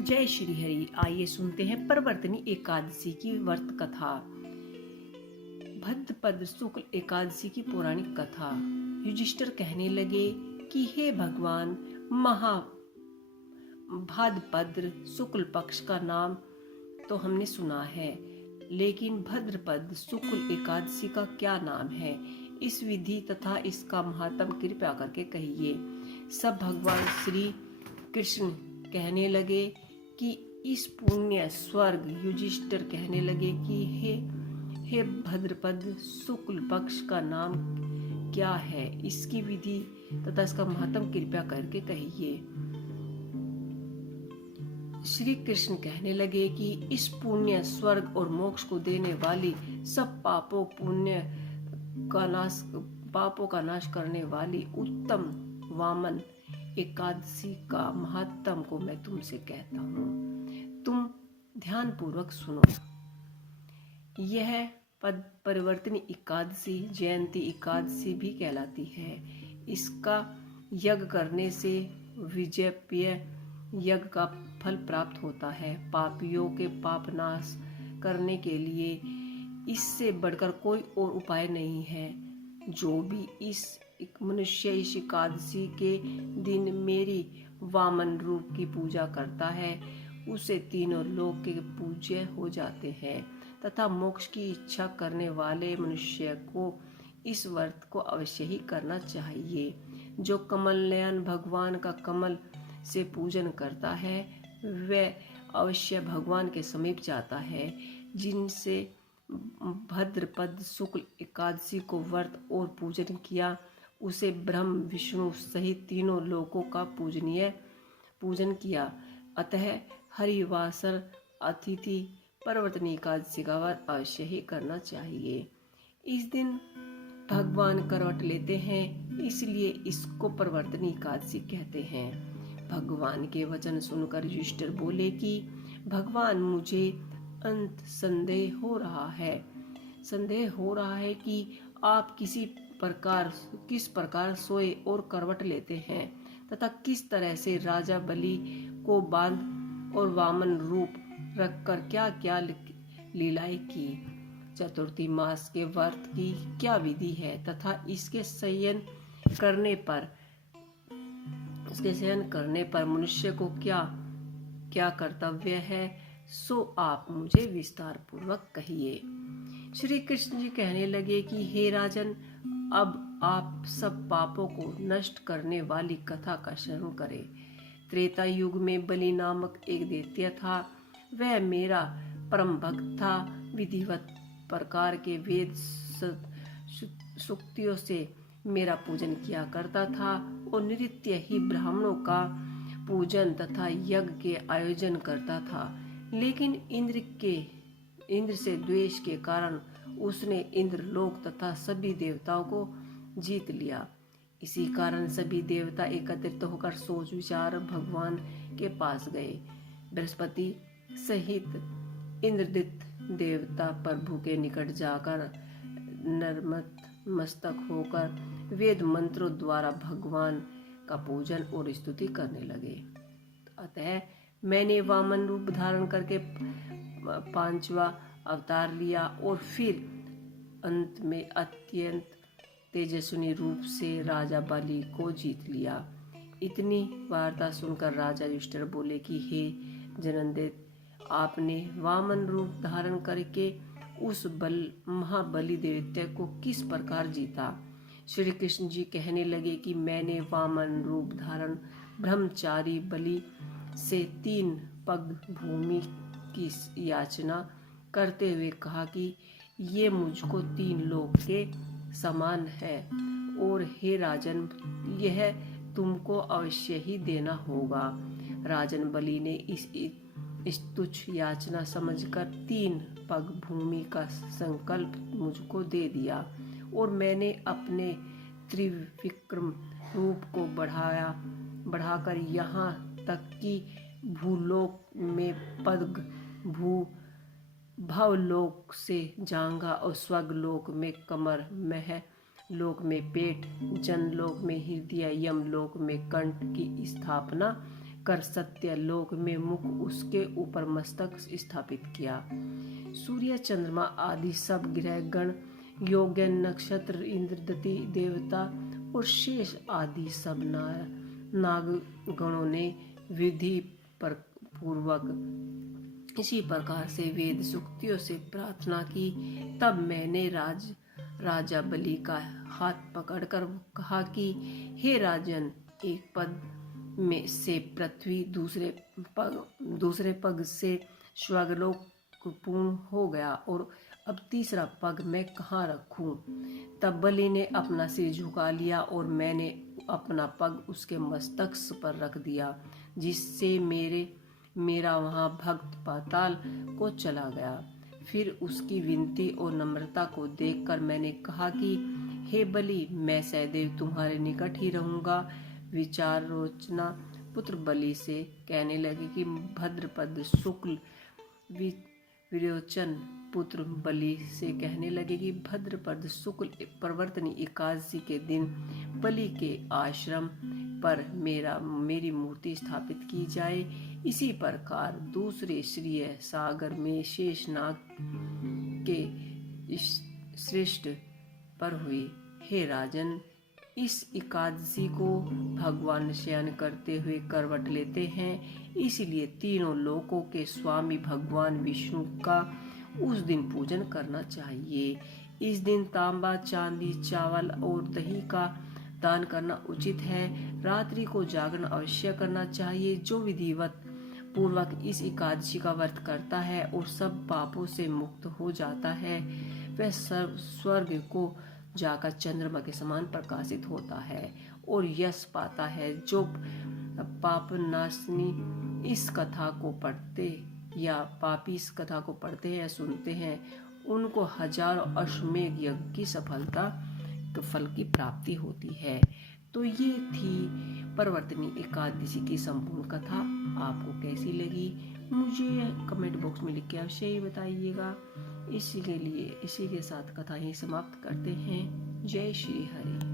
जय श्री हरि। आइए सुनते हैं परवर्तनी एकादशी की व्रत कथा। भद्रपद शुक्ल एकादशी की पौराणिक कथा। युधिष्ठिर कहने लगे कि हे भगवान, भाद्रपद शुक्ल पक्ष का नाम तो हमने सुना है, लेकिन भद्रपद शुक्ल एकादशी का क्या नाम है? इस विधि तथा इसका महात्म कृपया करके कहिए। सब भगवान श्री कृष्ण कहने लगे कि इस पुण्य स्वर्ग। युधिष्ठिर कहने लगे कि हे भद्रपद शुक्ल पक्ष का नाम क्या है? इसकी विधि तथा इसका महात्म कृपया करके कहिए। श्री कृष्ण कहने लगे कि इस पुण्य स्वर्ग और मोक्ष को देने वाली सब पापों का नाश करने वाली उत्तम वामन एकादशी का महात्म को मैं तुमसे कहता हूँ। तुम ध्यान पूर्वक सुनो। यह परिवर्तनी एकादशी जयंती एकादशी भी कहलाती है। इसका यज्ञ करने से विजयप्रिय यज्ञ का फल प्राप्त होता है। पापियों के पाप नाश करने के लिए इससे बढ़कर कोई और उपाय नहीं है। जो भी मनुष्य इस एकादशी के दिन मेरी वामन रूप की पूजा करता है, उसे तीनों लोक के पूज्य हो जाते हैं तथा मोक्ष की इच्छा करने वाले मनुष्य को इस व्रत को अवश्य ही करना चाहिए। जो कमल नयन भगवान का कमल से पूजन करता है, वह अवश्य भगवान के समीप जाता है। जिनसे भद्रपद शुक्ल एकादशी को व्रत और पूजन किया, उसे ब्रह्म विष्णु सहित तीनों लोकों का पूजन किया। अतः हरिवासर अतिथि परिवर्तनी एकादशी का व्रत अवश्य ही करना चाहिए। इस दिन भगवान करवट लेते हैं, इसलिए इसको परिवर्तनी एकादशी कहते हैं। भगवान के वचन सुनकर युधिष्ठिर बोले कि भगवान, मुझे अंत संदेह हो रहा है कि आप किस प्रकार सोए और करवट लेते हैं तथा किस तरह से राजा बलि को बांध और वामन रूप रखकर क्या क्या लीलाएं की। चतुर्थी मास के व्रत की क्या विधि है तथा इसके शयन करने पर मनुष्य को क्या क्या कर्तव्य है, सो आप मुझे विस्तार पूर्वक कहिए। श्री कृष्ण जी कहने लगे कि हे राजन, अब आप सब पापों को नष्ट करने वाली कथा का श्रवण करें। त्रेता युग में बलि नामक एक दैत्य था। वह मेरा परम भक्त था। विधिवत प्रकार के वेद सूक्तियों से मेरा पूजन किया करता था और नित्य ही ब्राह्मणों का पूजन तथा यज्ञ के आयोजन करता था। लेकिन इंद्र से द्वेष के कारण उसने इंद्रलोक तथा सभी देवताओं को जीत लिया। इसी कारण सभी देवता एकत्रित होकर सोच विचार भगवान के पास गए। बृहस्पति सहित इंद्रदित देवता प्रभु के निकट जाकर नतमस्तक होकर वेद मंत्रों द्वारा भगवान का पूजन और स्तुति करने लगे। अतः मैंने वामन रूप धारण करके 5वां अवतार लिया और फिर अंत में अत्यंत तेजस्वी रूप से राजा बलि को जीत लिया। इतनी वार्ता सुनकर राजा युधिष्ठिर बोले कि हे जननदित, आपने वामन रूप धारण करके उस महाबली दैत्य को किस प्रकार जीता? श्री कृष्ण जी कहने लगे कि मैंने वामन रूप धारण ब्रह्मचारी बलि से 3 पग भूमि की याचना करते हुए कहा कि ये मुझको 3 लोक के समान है और हे राजन, यह तुमको अवश्य ही देना होगा। राजन बलि ने इस तुच्छ याचना समझकर 3 पग भूमि का संकल्प मुझको दे दिया और मैंने अपने त्रिविक्रम रूप को बढ़ाकर यहाँ तक कि भूलोक में पग, भवलोक से जांघा और स्वर्गलोक में कमर, लोक में पेट, जनलोक में हृदय, यमलोक में कंठ की स्थापना कर सत्य लोक में मुख उसके ऊपर मस्तक स्थापित किया। सूर्य, चंद्रमा आदि सब ग्रह गण, योग्य नक्षत्र, इंद्रदति देवता और शेष आदि सब नागगणों ने विधि पूर्वक इसी प्रकार से वेद सूक्तियों से प्रार्थना की। तब मैंने राजा बलि का हाथ पकड़कर कहा कि हे राजन, एक पद में से पृथ्वी, दूसरे पग से स्वर्गलोक पूर्ण हो गया और अब तीसरा पग मैं कहाँ रखूं? तब बलि ने अपना सिर झुका लिया और मैंने अपना पग उसके मस्तक पर रख दिया, जिससे मेरा वहां भक्त पाताल को चला गया। फिर उसकी विनती और नम्रता को देखकर मैंने कहा कि हे बलि, मैं सदैव तुम्हारे निकट ही रहूंगा। विचारोचना पुत्र बलि से कहने लगे कि भद्रपद शुक्ल विरोचन पुत्र बलि से कहने लगे कि भद्रपद शुक्ल प्रवर्तनी एकादशी के दिन बलि के आश्रम पर मेरी मूर्ति स्थापित की जाए। इसी प्रकार दूसरे श्रीय सागर में शेषनाग के श्रेष्ठ पर हुई। हे राजन, इस एकादशी को भगवान शयन करते हुए करवट लेते हैं, इसलिए तीनों लोकों के स्वामी भगवान विष्णु का उस दिन पूजन करना चाहिए। इस दिन तांबा, चांदी, चावल और दही का दान करना उचित है। रात्रि को जागरण अवश्य करना चाहिए। जो विधिवत पूर्वक इस एकादशी का व्रत करता है और सब पापों से मुक्त हो जाता है, वह स्वर्ग को जाकर चंद्रमा के समान प्रकाशित होता है और यश पाता है। जो पापनाशनी इस कथा को पढ़ते या पापी इस कथा को पढ़ते हैं या सुनते हैं, उनको हजारों अश्वमेध यज्ञ की सफलता फल की प्राप्ति होती है। तो ये थी प्रवर्तनी एकादशी की संपूर्ण कथा। आपको कैसी लगी मुझे कमेंट बॉक्स में लिख के अवश्य ही बताइएगा। इसी के साथ कथा ही समाप्त करते हैं। जय श्री हरि।